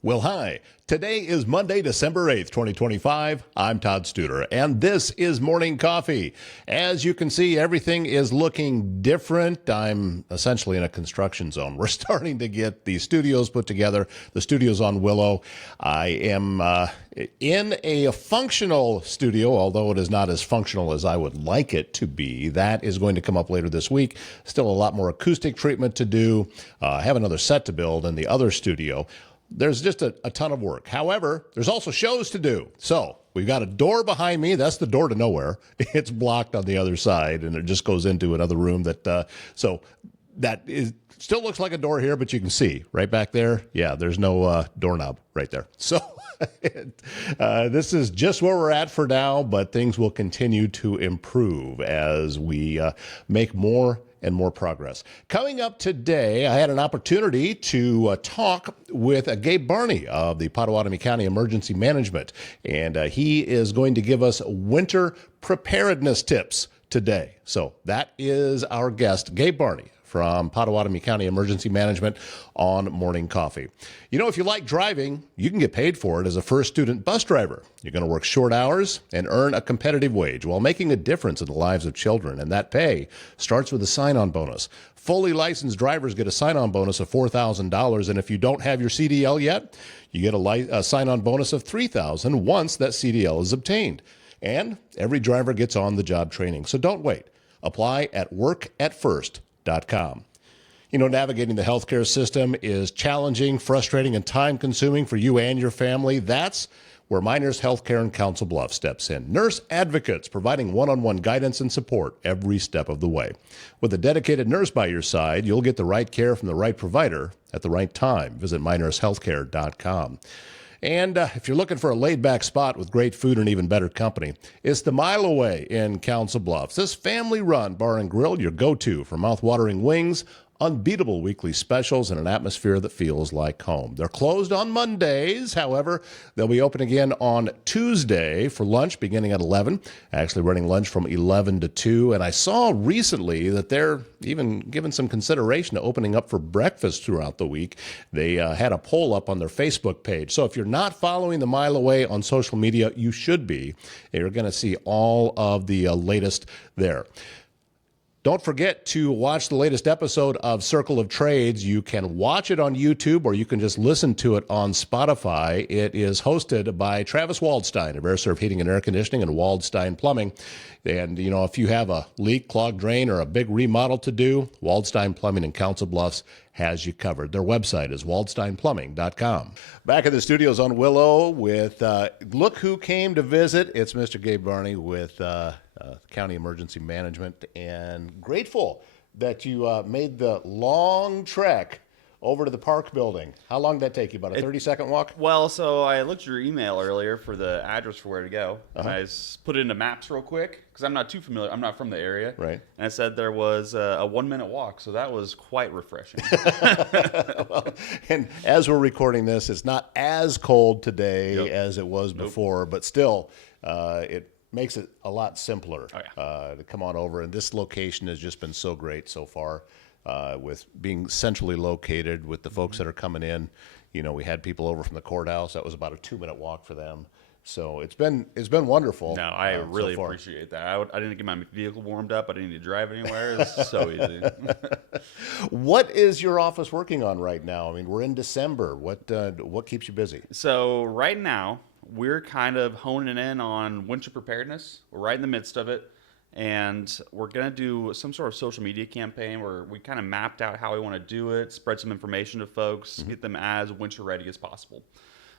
Well, hi. Today is Monday, December 8th, 2025. I'm Todd Studer, and this is Morning Coffee. As you can see, everything is looking different. I'm essentially in a construction zone. We're starting to get the studios put together, the studios on Willow. I am in a functional studio, although it is not as functional as I would like it to be. That is going to come up later this week. Still a lot more acoustic treatment to do. I have another set to build in the other studio. There's just a ton of work. However, there's also shows to do. So we've got a door behind me. That's the door to nowhere. It's blocked on the other side, and it just goes into another room. So that is still looks like a door here, but you can see right back there. Yeah, there's no doorknob right there. So this is just where we're at for now, but things will continue to improve as we make more and more progress. Coming up today, I had an opportunity to talk with Gabe Barney of the Pottawattamie County Emergency Management, and he is going to give us winter preparedness tips today. So that is our guest, Gabe Barney from Pottawattamie County Emergency Management on Morning Coffee. You know, if you like driving, you can get paid for it as a first student bus driver. You're going to work short hours and earn a competitive wage while making a difference in the lives of children. And that pay starts with a sign-on bonus. Fully licensed drivers get a sign-on bonus of $4,000. And if you don't have your CDL yet, you get a sign-on bonus of $3,000 once that CDL is obtained. And every driver gets on-the-job training. So don't wait. Apply at workatfirst.com. You know, navigating the healthcare system is challenging, frustrating, and time-consuming for you and your family. That's where Miners Healthcare in Council Bluffs steps in. Nurse advocates providing one-on-one guidance and support every step of the way. With a dedicated nurse by your side, you'll get the right care from the right provider at the right time. Visit minershealthcare.com. And if you're looking for a laid-back spot with great food and even better company, it's the Mile Away in Council Bluffs. This family-run bar and grill, your go-to for mouth-watering wings, unbeatable weekly specials, and an atmosphere that feels like home. They're closed on Mondays. However, they'll be open again on Tuesday for lunch beginning at 11, actually running lunch from 11 to 2. And I saw recently that they're even given some consideration to opening up for breakfast throughout the week. They had a poll up on their Facebook page. So if you're not following the Mile Away on social media, you should be. You're going to see all of the latest there. Don't forget to watch the latest episode of Circle of Trades. You can watch it on YouTube or you can just listen to it on Spotify. It is hosted by Travis Waldstein of AirServe Heating and Air Conditioning and Waldstein Plumbing. And, you know, if you have a leak, clogged drain, or a big remodel to do, Waldstein Plumbing in Council Bluffs has you covered. Their website is waldsteinplumbing.com. Back in the studios on Willow with look who came to visit. It's Mr. Gabe Barney with County Emergency Management, and grateful that you made the long trek over to the park building. How long did that take you? About a 30-second walk? Well, so I looked at your email earlier for the address for where to go. And I put it into maps real quick because I'm not too familiar. I'm not from the area. Right. And I said there was a 1-minute walk, so that was quite refreshing. Well, and as we're recording this, it's not as cold today as it was before, but still, it makes it a lot simpler to come on over. And this location has just been so great so far. With being centrally located with the folks that are coming in. You know, we had people over from the courthouse. That was about a 2-minute walk for them. So it's been wonderful. No, I really appreciate that. I didn't get my vehicle warmed up. I didn't need to drive anywhere. It's so easy. What is your office working on right now? I mean, we're in December. What keeps you busy? So right now, we're kind of honing in on winter preparedness. We're right in the midst of it. And we're going to do some sort of social media campaign where we kind of mapped out how we want to do it, spread some information to folks, get them as winter ready as possible.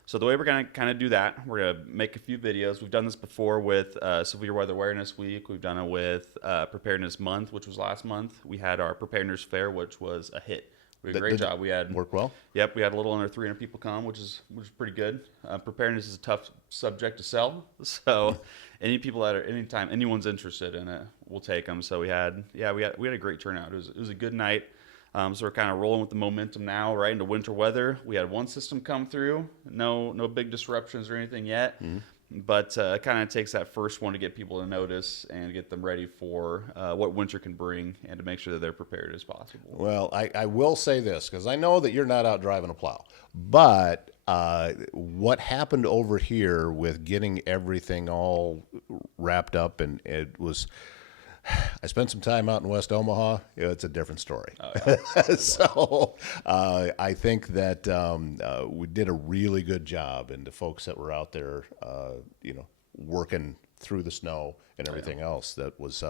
So the way we're going to kind of do that, we're going to make a few videos. We've done this before with Severe Weather Awareness Week. We've done it with Preparedness Month, which was last month. We had our Preparedness Fair, which was a hit. We did a great job. We had worked well. Yep, we had a little under 300 people come, which is pretty good. Preparedness is a tough subject to sell, so anytime anyone's interested in it, we'll take them. So we had a great turnout. It was a good night. So we're kind of rolling with the momentum now, right into winter weather. We had one system come through, no big disruptions or anything yet. But it kind of takes that first one to get people to notice and get them ready for what winter can bring and to make sure that they're prepared as possible. Well, I will say this, because I know that you're not out driving a plow, but What happened over here with getting everything all wrapped up, and it was. I spent some time out in West Omaha. It's a different story. Oh, yeah. So I think that we did a really good job, and the folks that were out there, working through the snow and everything else, that was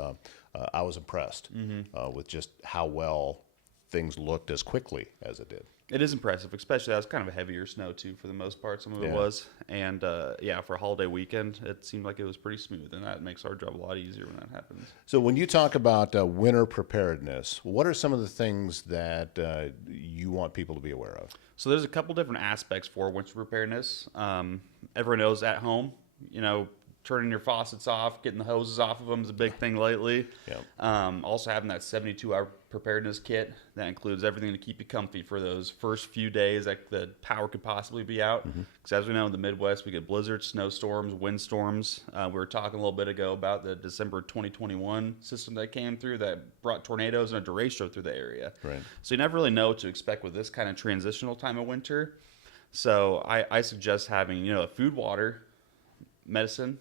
I was impressed with just how well things looked as quickly as it did. It is impressive, especially that was kind of a heavier snow too for the most part. Some of it was, and for a holiday weekend, it seemed like it was pretty smooth, and that makes our job a lot easier when that happens. So when you talk about winter preparedness, what are some of the things that you want people to be aware of? So there's a couple different aspects for winter preparedness. Everyone knows at home, turning your faucets off, getting the hoses off of them is a big thing lately. Yep. Also having that 72-hour preparedness kit that includes everything to keep you comfy for those first few days that the power could possibly be out. Because as we know, in the Midwest, we get blizzards, snowstorms, windstorms. We were talking a little bit ago about the December 2021 system that came through that brought tornadoes and a derecho through the area. Right. So you never really know what to expect with this kind of transitional time of winter. So I suggest having, food, water, medicine,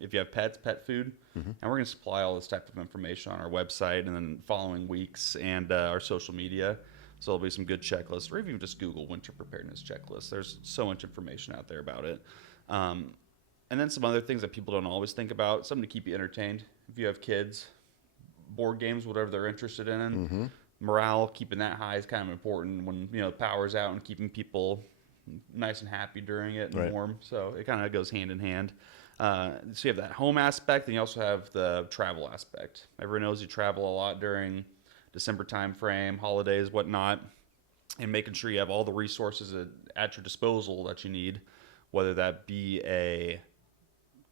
if you have pets, pet food, and we're going to supply all this type of information on our website and then following weeks and our social media. So there'll be some good checklists, or even just Google winter preparedness checklist. There's so much information out there about it. And then some other things that people don't always think about, something to keep you entertained. If you have kids, board games, whatever they're interested in, morale, keeping that high is kind of important when, the power's out, and keeping people nice and happy during it and warm. So it kind of goes hand in hand. So you have that home aspect, and you also have the travel aspect. Everyone knows you travel a lot during December time frame, holidays, whatnot, and making sure you have all the resources at your disposal that you need, whether that be a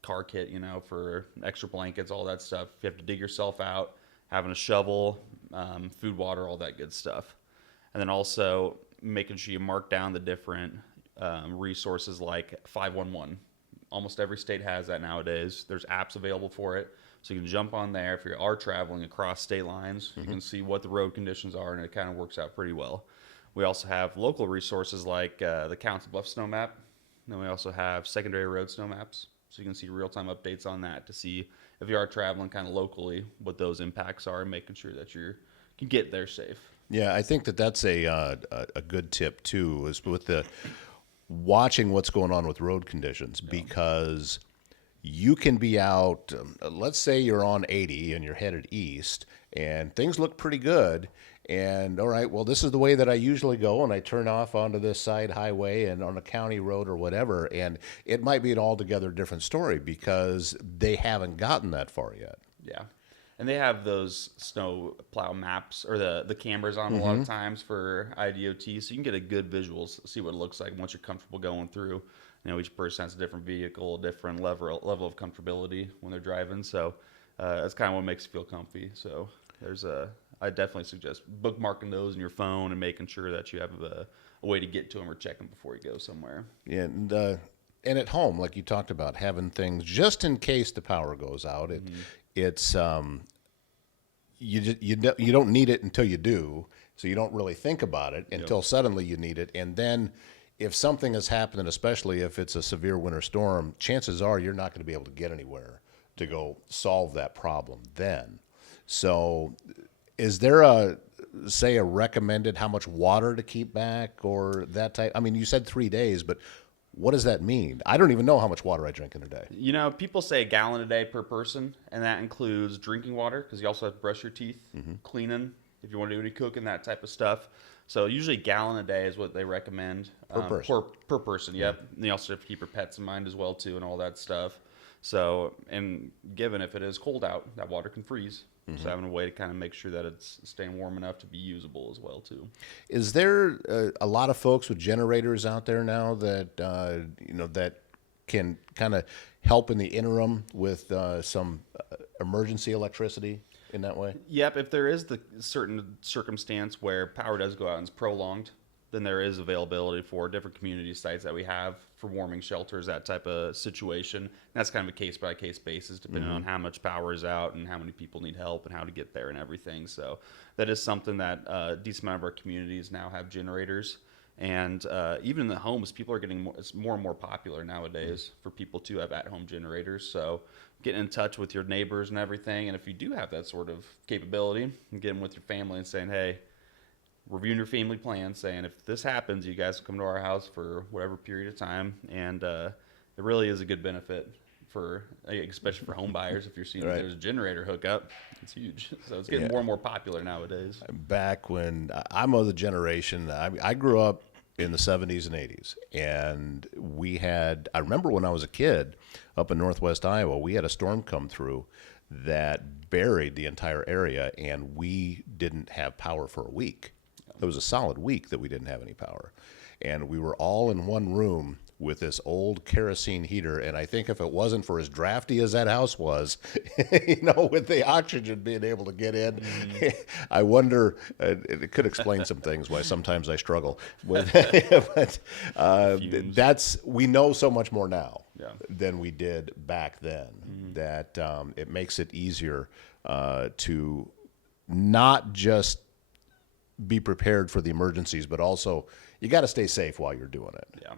car kit, for extra blankets, all that stuff. If you have to dig yourself out, having a shovel, food, water, all that good stuff. And then also making sure you mark down the different resources like 511. Almost every state has that nowadays. There's apps available for it. So you can jump on there. If you are traveling across state lines, you can see what the road conditions are, and it kind of works out pretty well. We also have local resources like the Council Bluff Snow Map. Then we also have secondary road snow maps. So you can see real-time updates on that to see if you are traveling kind of locally, what those impacts are, and making sure that you can get there safe. Yeah, I think that's a good tip too, is with the watching what's going on with road conditions, because you can be out, let's say you're on 80 and you're headed east and things look pretty good, and all right, well, this is the way that I usually go, and I turn off onto this side highway and on a county road or whatever, and it might be an altogether different story because they haven't gotten that far yet. Yeah. And they have those snow plow maps, or the cameras on a lot of times for IDOT, so you can get a good visuals, see what it looks like once you're comfortable going through. Each person has a different vehicle, a different level of comfortability when they're driving, so that's kind of what makes you feel comfy. So I definitely suggest bookmarking those in your phone and making sure that you have a way to get to them or check them before you go somewhere. Yeah, and at home, like you talked about, having things just in case the power goes out. It's you don't need it until you do, so you don't really think about it until suddenly you need it. And then if something is happening, especially if it's a severe winter storm, chances are you're not going to be able to get anywhere to go solve that problem then. So is there a recommended how much water to keep back or that type? I mean, you said 3 days, but what does that mean? I don't even know how much water I drink in a day. People say a gallon a day per person, and that includes drinking water, because you also have to brush your teeth, cleaning, if you want to do any cooking, that type of stuff. So usually a gallon a day is what they recommend. Per person. Per person, yep. And you also have to keep your pets in mind as well, too, and all that stuff. So, and given if it is cold out, that water can freeze. So having a way to kind of make sure that it's staying warm enough to be usable as well, too. Is there a lot of folks with generators out there now that that can kind of help in the interim with some emergency electricity in that way? Yep. If there is the certain circumstance where power does go out and it's prolonged, then there is availability for different community sites that we have for warming shelters, that type of situation. And that's kind of a case-by-case basis, depending on how much power is out and how many people need help and how to get there and everything. So that is something that a decent amount of our communities now have generators. And even in the homes, people are getting more, it's more and more popular nowadays for people to have at-home generators. So getting in touch with your neighbors and everything. And if you do have that sort of capability, getting with your family and saying, hey, reviewing your family plan, saying if this happens, you guys come to our house for whatever period of time. And it really is a good benefit for, especially for home buyers. If you're seeing that there's a generator hookup, it's huge. So it's getting more and more popular nowadays. Back when I'm of the generation, I grew up in the 70s and 80s, and I remember when I was a kid up in northwest Iowa, we had a storm come through that buried the entire area, and we didn't have power for a week. It was a solid week that we didn't have any power, and we were all in one room with this old kerosene heater. And I think if it wasn't for as drafty as that house was, with the oxygen being able to get in, I wonder, it could explain some things why sometimes I struggle with, but we know so much more now than we did back then, that it makes it easier to not just be prepared for the emergencies, but also you got to stay safe while you're doing it. Yeah.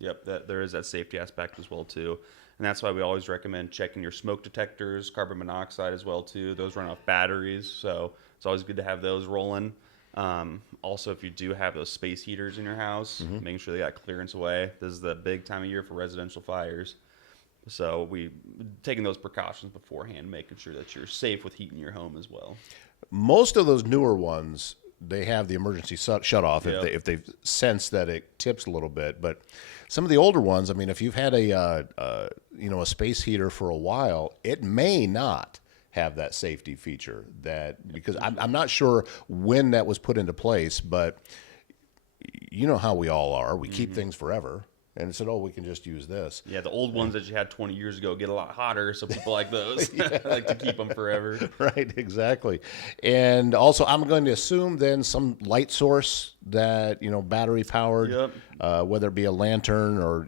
Yep, there is that safety aspect as well too, and that's why we always recommend checking your smoke detectors, carbon monoxide as well too. Those run off batteries, so it's always good to have those rolling. Also, if you do have those space heaters in your house, making sure they got clearance away. This is the big time of year for residential fires, so we taking those precautions beforehand, making sure that you're safe with heating your home as well. Most of those newer ones, they have the emergency shut off if they sense that it tips a little bit. But some of the older ones, I mean, if you've had a space heater for a while, it may not have that safety feature because I'm not sure when that was put into place, but you know how we all are. We keep things forever. And it said, we can just use this. Yeah, the old ones that you had 20 years ago get a lot hotter, so people like those. Like to keep them forever. Right, exactly. And also, I'm going to assume then some light source that, battery powered, whether it be a lantern or,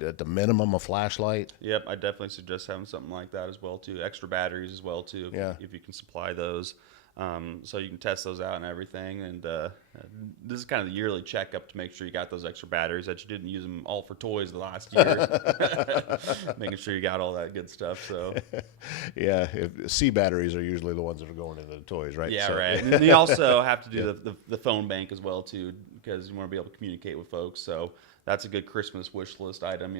at the minimum, a flashlight. Yep, I definitely suggest having something like that as well, too. Extra batteries as well, too, if you can supply those. So you can test those out and everything. And this is kind of the yearly checkup to make sure you got those extra batteries, that you didn't use them all for toys the last year. Making sure you got all that good stuff. So yeah, C batteries are usually the ones that are going into the toys, right? Yeah, right. And you also have to do the phone bank as well, too, because you want to be able to communicate with folks. So that's a good Christmas wish list item,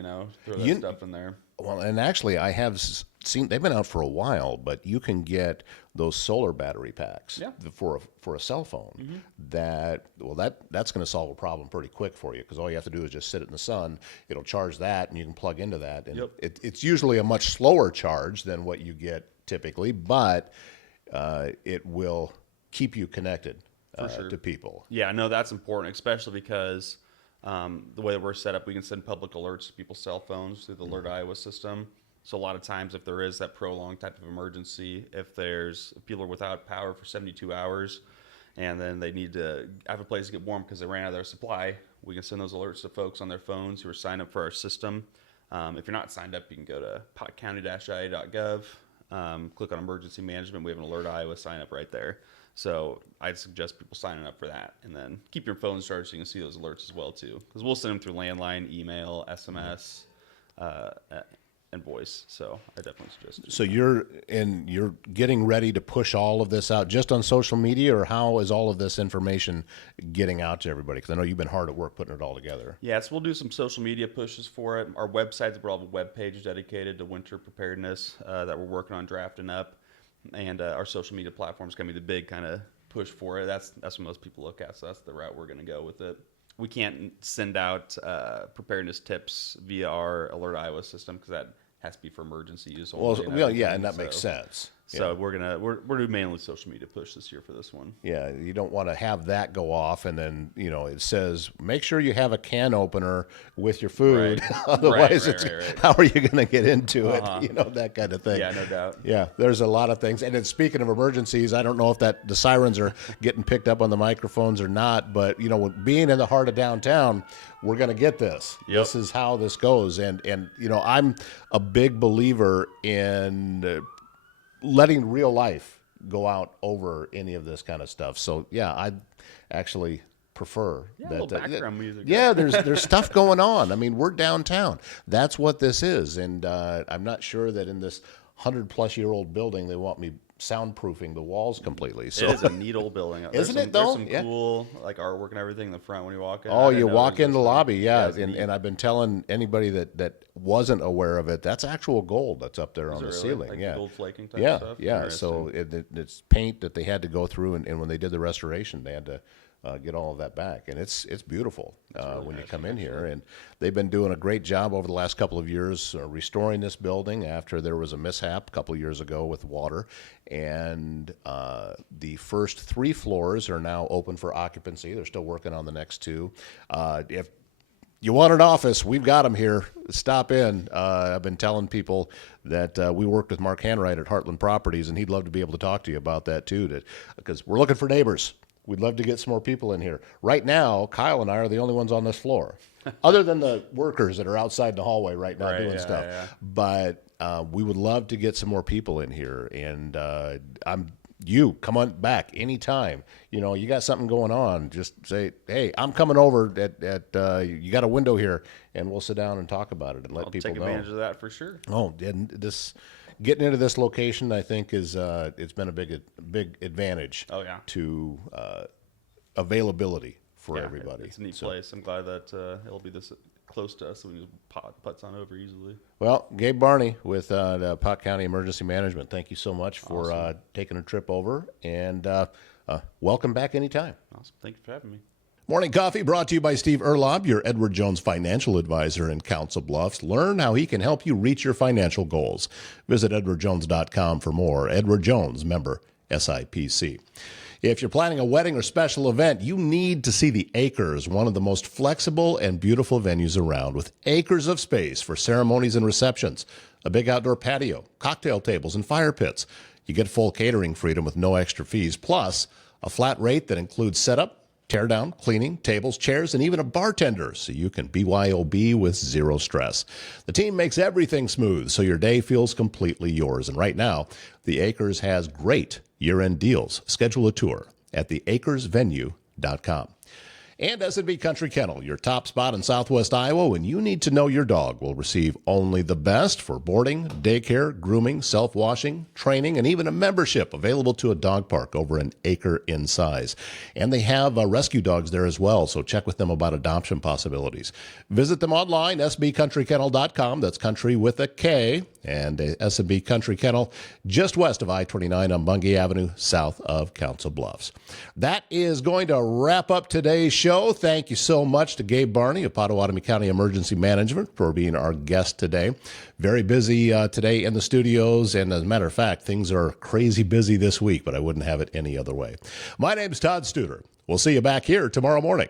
throw that stuff in there. Well, and actually I have seen, they've been out for a while, but you can get those solar battery packs for a cell phone. That's going to solve a problem pretty quick for you, because all you have to do is just sit it in the sun. It'll charge that, and you can plug into that. And it's usually a much slower charge than what you get typically, but it will keep you connected to people. Yeah, no, that's important, especially because the way that we're set up, we can send public alerts to people's cell phones through the Alert Iowa system. So a lot of times, if there is that prolonged type of emergency, if people are without power for 72 hours, and then they need to have a place to get warm because they ran out of their supply, we can send those alerts to folks on their phones who are signed up for our system. If you're not signed up, you can go to pottcounty-ia.gov, click on Emergency Management. We have an Alert Iowa sign up right there. So I'd suggest people signing up for that, and then keep your phone charged so you can see those alerts as well too, because we'll send them through landline, email, SMS, and voice. So I definitely suggest. So you're getting ready to push all of this out just on social media, or how is all of this information getting out to everybody? Because I know you've been hard at work putting it all together. Yeah, so we'll do some social media pushes for it. Our website, we'll have a web page dedicated to winter preparedness that we're working on drafting up. And our social media platform is going to be the big kind of push for it. That's what most people look at, so that's the route we're going to go with it. We can't send out preparedness tips via our Alert Iowa system, because that has to be for emergency use. And that makes sense. So we're doing mainly social media push this year for this one. Yeah, you don't want to have that go off, and then it says make sure you have a can opener with your food. Right. Otherwise, how are you going to get into it? That kind of thing. Yeah, no doubt. Yeah, there's a lot of things. And then speaking of emergencies, I don't know if the sirens are getting picked up on the microphones or not, but being in the heart of downtown, we're going to get this. Yep. This is how this goes, and I'm a big believer in letting real life go out over any of this kind of stuff. So yeah, I actually prefer. Yeah, a little background music. Yeah, there's stuff going on. I mean, we're downtown. That's what this is. And I'm not sure that in this 100-plus-year-old building they want me soundproofing the walls completely. So it is a neat old building. Isn't it, though? There's some cool like artwork and everything in the front when you walk in. Oh, you walk in the lobby, yeah. And I've been telling anybody that wasn't aware of it, that's actual gold that's up there on the ceiling. Like yeah, the gold flaking type stuff? Yeah. So it's paint that they had to go through, and when they did the restoration, they had to get all of that back, and it's beautiful when you come in here. And they've been doing a great job over the last couple of years restoring this building after there was a mishap a couple of years ago with water. And the first 3 floors are now open for occupancy. They're still working on the next 2. If you want an office, we've got them here. Stop in. I've been telling people that we worked with Mark Hanwright at Heartland Properties, and he'd love to be able to talk to you about that too, because we're looking for neighbors. We'd love to get some more people in here. Right now, Kyle and I are the only ones on this floor, other than the workers that are outside the hallway right now doing stuff. Yeah. But we would love to get some more people in here. And come on back anytime. You know, you got something going on, just say, hey, I'm coming over you got a window here, and we'll sit down and talk about it and let people know. I'll take advantage of that for sure. Oh, and getting into this location, I think, is it's been a big advantage. Oh, yeah. To availability for everybody. It's a neat place. I'm glad that it'll be this close to us, so we can just putts on over easily. Well, Gabe Barney with the Pottawattamie County Emergency Management, thank you so much for taking a trip over, and welcome back anytime. Awesome. Thank you for having me. Morning Coffee brought to you by Steve Erlob, your Edward Jones financial advisor in Council Bluffs. Learn how he can help you reach your financial goals. Visit edwardjones.com for more. Edward Jones, member SIPC. If you're planning a wedding or special event, you need to see the Acres, one of the most flexible and beautiful venues around, with acres of space for ceremonies and receptions, a big outdoor patio, cocktail tables, and fire pits. You get full catering freedom with no extra fees, plus a flat rate that includes setup, tear down, cleaning, tables, chairs, and even a bartender, so you can BYOB with zero stress. The team makes everything smooth, so your day feels completely yours. And right now, the Acres has great year-end deals. Schedule a tour at theacresvenue.com. And S&B Country Kennel, your top spot in Southwest Iowa, when you need to know your dog will receive only the best for boarding, daycare, grooming, self-washing, training, and even a membership available to a dog park over an acre in size. And they have rescue dogs there as well, so check with them about adoption possibilities. Visit them online, sbcountrykennel.com. That's country with a K. And S&B Country Kennel just west of I-29 on Bungay Avenue, south of Council Bluffs. That is going to wrap up today's show. Thank you so much to Gabe Barney of Pottawattamie County Emergency Management for being our guest today. Very busy today in the studios, and as a matter of fact, things are crazy busy this week, but I wouldn't have it any other way. My name's Todd Studer. We'll see you back here tomorrow morning.